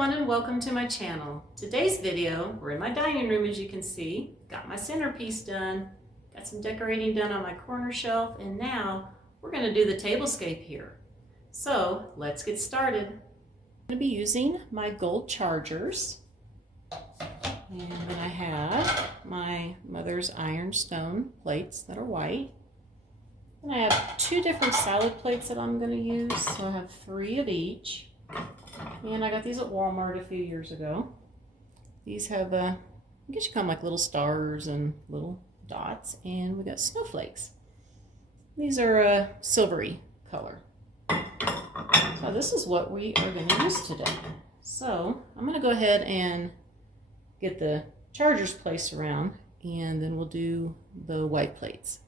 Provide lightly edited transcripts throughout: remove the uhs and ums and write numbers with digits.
everyone and welcome to my channel. Today's video, we're in my dining room as you can see. Got my centerpiece done, got some decorating done on my corner shelf, and now we're going to do the tablescape here. So let's get started. I'm going to be using my gold chargers. And then I have my mother's ironstone plates that are white. And I have two different salad plates that I'm going to use, so I have 3 of each. And I got these at Walmart a few years ago. These have, I guess you call them like little stars and little dots. And we got snowflakes. These are a silvery color. So this is what we are going to use today. So I'm going to go ahead and get the chargers placed around, and then we'll do the white plates.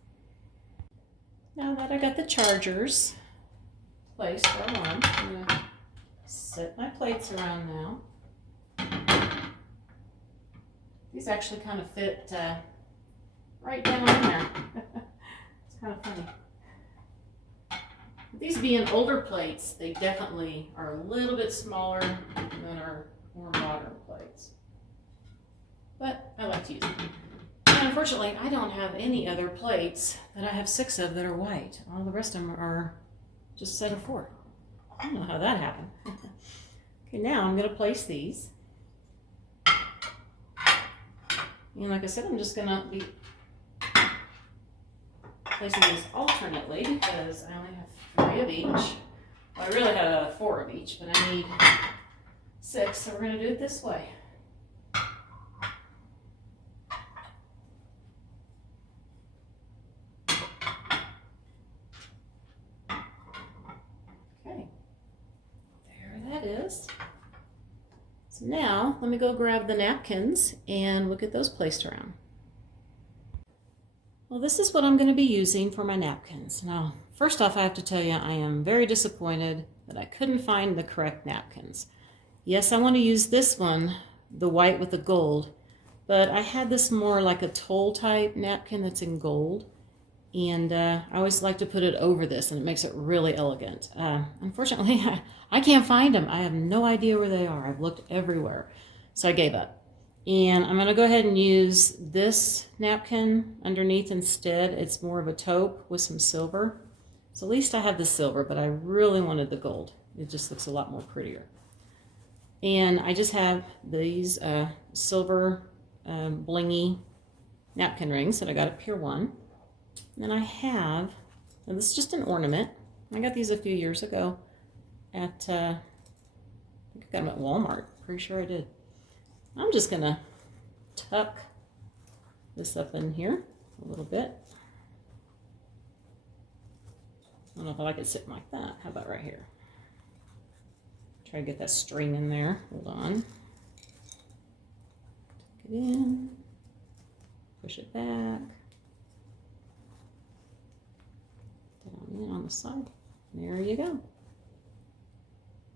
Now that I got the chargers placed where I want, I'm going to set my plates around now. These actually kind of fit right down in there. It's kind of funny. These being older plates, they definitely are a little bit smaller than our more modern plates. But I like to use them. And unfortunately, I don't have any other plates that I have 6 of that are white. All the rest of them are just set of 4. I don't know how that happened. Okay, now I'm going to place these. And like I said, I'm just going to be placing these alternately because I only have 3 of each. Well, I really have 4 of each, but I need 6, so we're going to do it this way. Is. So now let me go grab the napkins and we'll get those placed around. Well, this is what I'm going to be using for my napkins. Now, first off, I have to tell you, I am very disappointed that I couldn't find the correct napkins. Yes, I want to use this one, the white with the gold, but I had this more like a toll type napkin that's in gold. And I always like to put it over this, and it makes it really elegant. Unfortunately, I can't find them. I have no idea where they are. I've looked everywhere. So I gave up. And I'm going to go ahead and use this napkin underneath instead. It's more of a taupe with some silver. So at least I have the silver, but I really wanted the gold. It just looks a lot more prettier. And I just have these silver blingy napkin rings that I got at Pier 1. And then I have, and this is just an ornament. I got these a few years ago at, I think I got them at Walmart. Pretty sure I did. I'm just going to tuck this up in here a little bit. I don't know if I like it sitting like that. How about right here? Try to get that string in there. Hold on. Tuck it in. Push it back. On the side. There you go.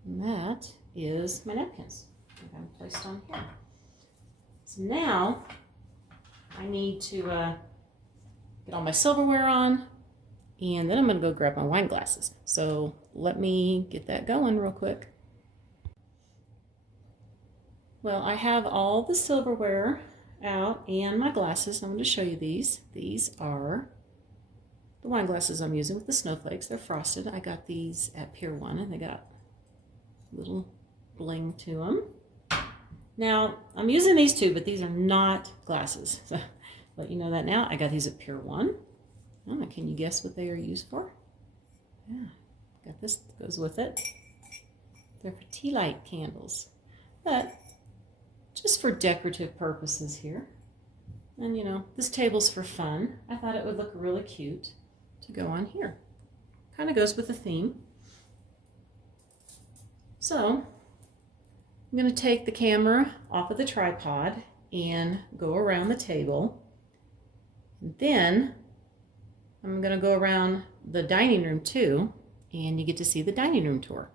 And that is my napkins. I got them placed on here. So now I need to get all my silverware on, and then I'm going to go grab my wine glasses. So let me get that going real quick. Well, I have all the silverware out and my glasses. I'm going to show you these. These are the wine glasses I'm using with the snowflakes. They're frosted. I got these at Pier 1 and they got little bling to them. Now, I'm using these too, but these are not glasses. So let you know that now. I got these at Pier 1. I don't know, can you guess what they are used for? Yeah, got this that goes with it. They're for tea light candles, but just for decorative purposes here. And you know, this table's for fun. I thought it would look really cute to go on here. Kind of goes with the theme. So I'm going to take the camera off of the tripod and go around the table. And then I'm going to go around the dining room too, and you get to see the dining room tour.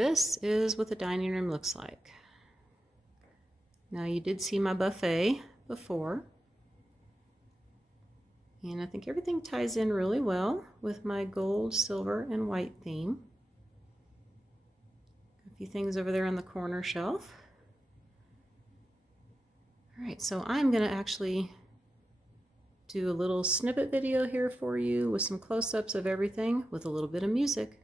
this is what the dining room looks like. Now you did see my buffet before, and I think everything ties in really well with my gold, silver, and white theme. A few things over there on the corner shelf. All right, so I'm going to actually do a little snippet video here for you with some close-ups of everything with a little bit of music.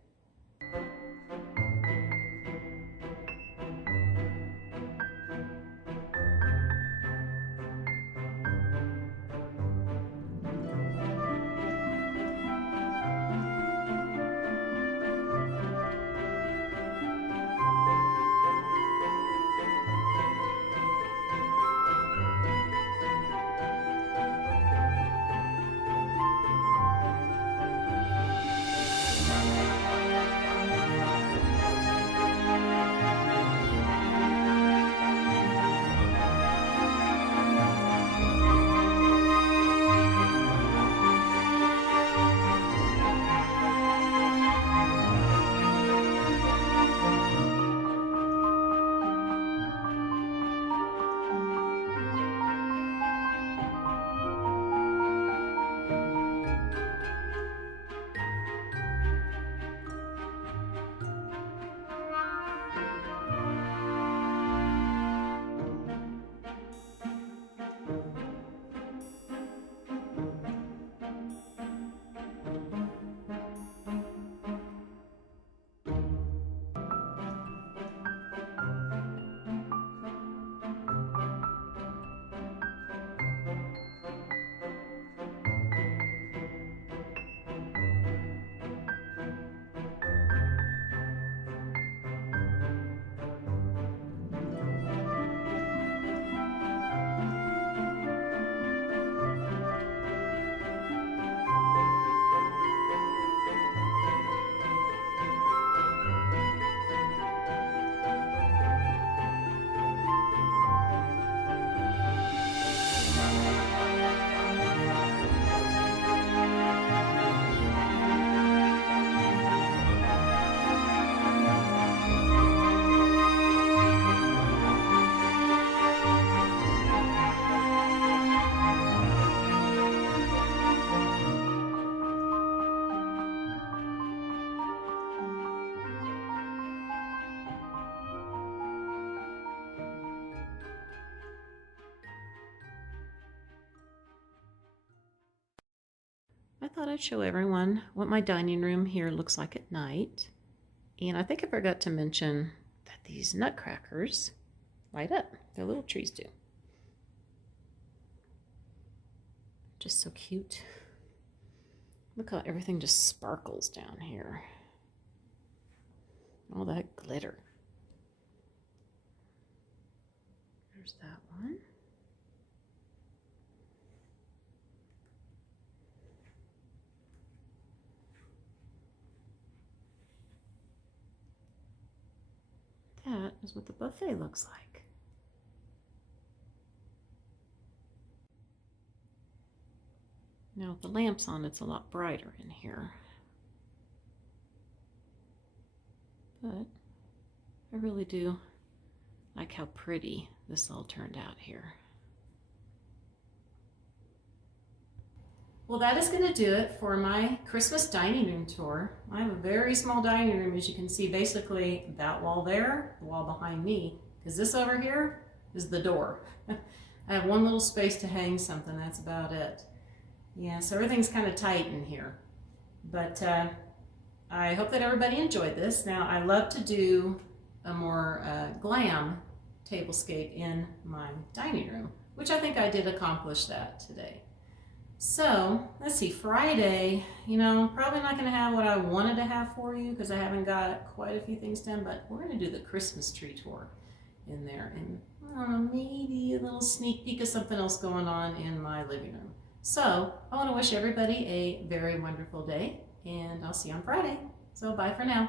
I thought I'd show everyone what my dining room here looks like at night. And I think I forgot to mention that these nutcrackers light up. Their little trees do. Just so cute. Look how everything just sparkles down here. All that glitter. There's that one. That is what the buffet looks like. Now with the lamps on, it's a lot brighter in here. But I really do like how pretty this all turned out here. Well, that is going to do it for my Christmas dining room tour. I have a very small dining room, as you can see, basically that wall there, the wall behind me, because this over here is the door. I have one little space to hang something, that's about it. Yeah, so everything's kind of tight in here. But I hope that everybody enjoyed this. Now, I love to do a more glam tablescape in my dining room, which I think I did accomplish that today. So, let's see, Friday, you know, probably not going to have what I wanted to have for you because I haven't got quite a few things done, but we're going to do the Christmas tree tour in there. And I don't know, maybe a little sneak peek of something else going on in my living room. So, I want to wish everybody a very wonderful day, and I'll see you on Friday. So, bye for now.